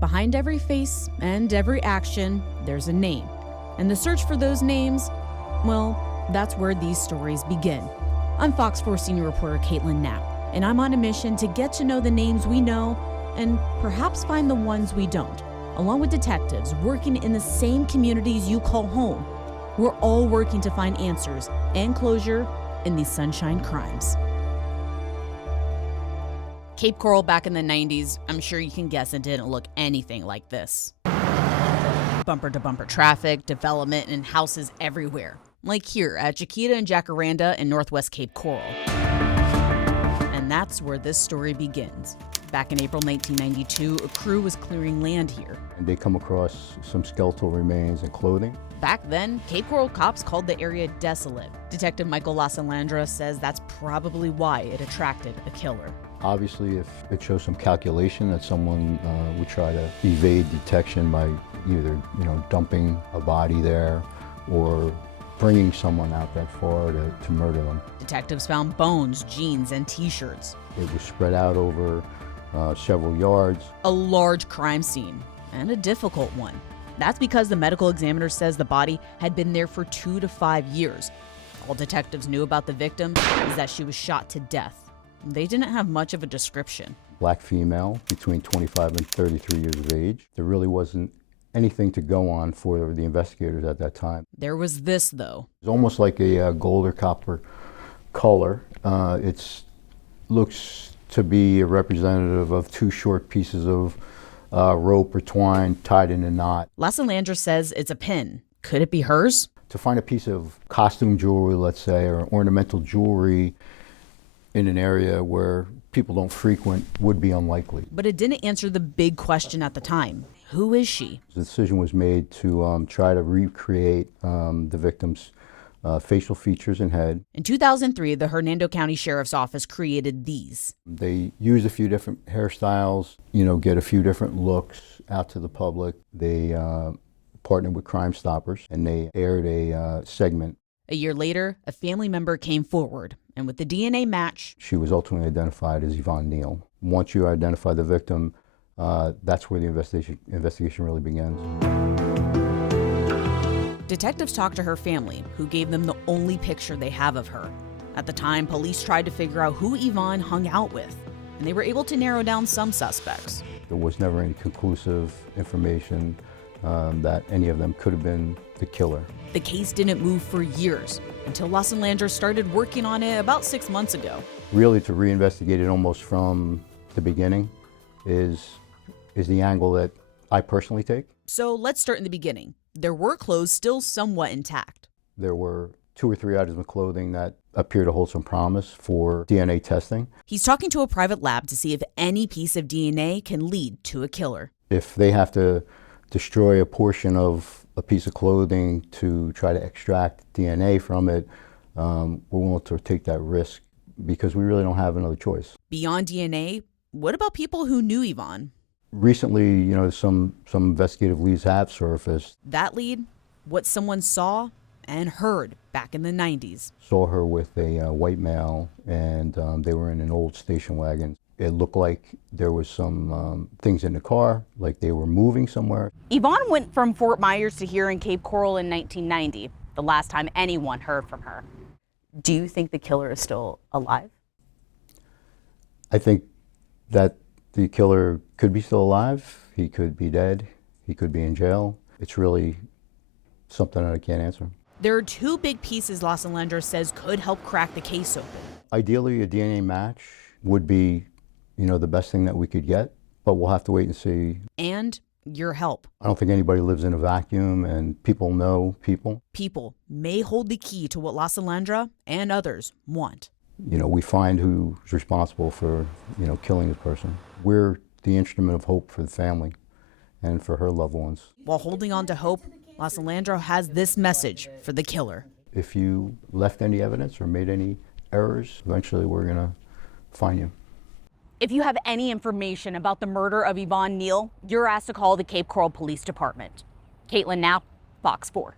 Behind every face and every action, there's a name. And the search for those names, well, that's where these stories begin. I'm Fox 4 senior reporter Yvonne Neal, and I'm on a mission to get to know the names we know and perhaps find the ones we don't. Along with detectives working in the same communities you call home, we're all working to find answers and closure in these sunshine crimes. Cape Coral back in the 90s, I'm sure you can guess it didn't look anything like this. Bumper-to-bumper traffic, development, and houses everywhere. Like here at Chiquita and Jacaranda in Northwest Cape Coral. And that's where this story begins. Back in April 1992, a crew was clearing land here. And they come across some skeletal remains and clothing. Back then, Cape Coral cops called the area desolate. Detective Michael Lasalandra says that's probably why it attracted a killer. Obviously, if it shows some calculation that someone would try to evade detection by either, dumping a body there or bringing someone out that far to murder them. Detectives found bones, jeans, and t-shirts. It was spread out over several yards. A large crime scene, and a difficult one. That's because the medical examiner says the body had been there for 2 to 5 years. All detectives knew about the victim is that she was shot to death. They didn't have much of a description. Black female, between 25 and 33 years of age. There really wasn't anything to go on for the investigators at that time. There was this, though. It's almost like a gold or copper color. It looks to be a representative of 2 short pieces of rope or twine tied in a knot. Lasalandra says it's a pin. Could it be hers? To find a piece of costume jewelry, let's say, or ornamental jewelry in an area where people don't frequent would be unlikely. But it didn't answer the big question at the time. Who is she? The decision was made to try to recreate the victim's facial features and head. In 2003, the Hernando County Sheriff's Office created these. They used a few different hairstyles, get a few different looks out to the public. They partnered with Crime Stoppers, and they aired a segment. A year later, a family member came forward, and with the DNA match, she was ultimately identified as Yvonne Neal. Once you identify the victim, that's where the investigation really begins. Detectives talked to her family, who gave them the only picture they have of her. At the time, police tried to figure out who Yvonne hung out with, and they were able to narrow down some suspects. There was never any conclusive information that any of them could have been the killer. The case didn't move for years, until Lasalandra started working on it about 6 months ago. Really, to reinvestigate it almost from the beginning is the angle that I personally take. So let's start in the beginning. There were clothes still somewhat intact. There were 2 or 3 items of clothing that appear to hold some promise for DNA testing. He's talking to a private lab to see if any piece of DNA can lead to a killer. If they have to destroy a portion of a piece of clothing to try to extract DNA from it, we're willing to take that risk because we really don't have another choice. Beyond DNA, what about people who knew Yvonne? Recently, some investigative leads have surfaced. That lead, what someone saw and heard back in the 90s. Saw her with a white male, and they were in an old station wagon. It looked like there was some things in the car, like they were moving somewhere. Yvonne went from Fort Myers to here in Cape Coral in 1990, the last time anyone heard from her. Do you think the killer is still alive? I think that the killer could be still alive. He could be dead. He could be in jail. It's really something that I can't answer. There are 2 big pieces Lasalandra says could help crack the case open. Ideally, a DNA match would be the best thing that we could get, but we'll have to wait and see. And your help. I don't think anybody lives in a vacuum, and people know people. People may hold the key to what Lasalandra and others want. We find who's responsible for, killing this person. We're the instrument of hope for the family and for her loved ones. While holding on to hope, Lasalandra has this message for the killer. If you left any evidence or made any errors, eventually we're going to find you. If you have any information about the murder of Yvonne Neal, you're asked to call the Cape Coral Police Department. Yvonne Neal, Fox 4.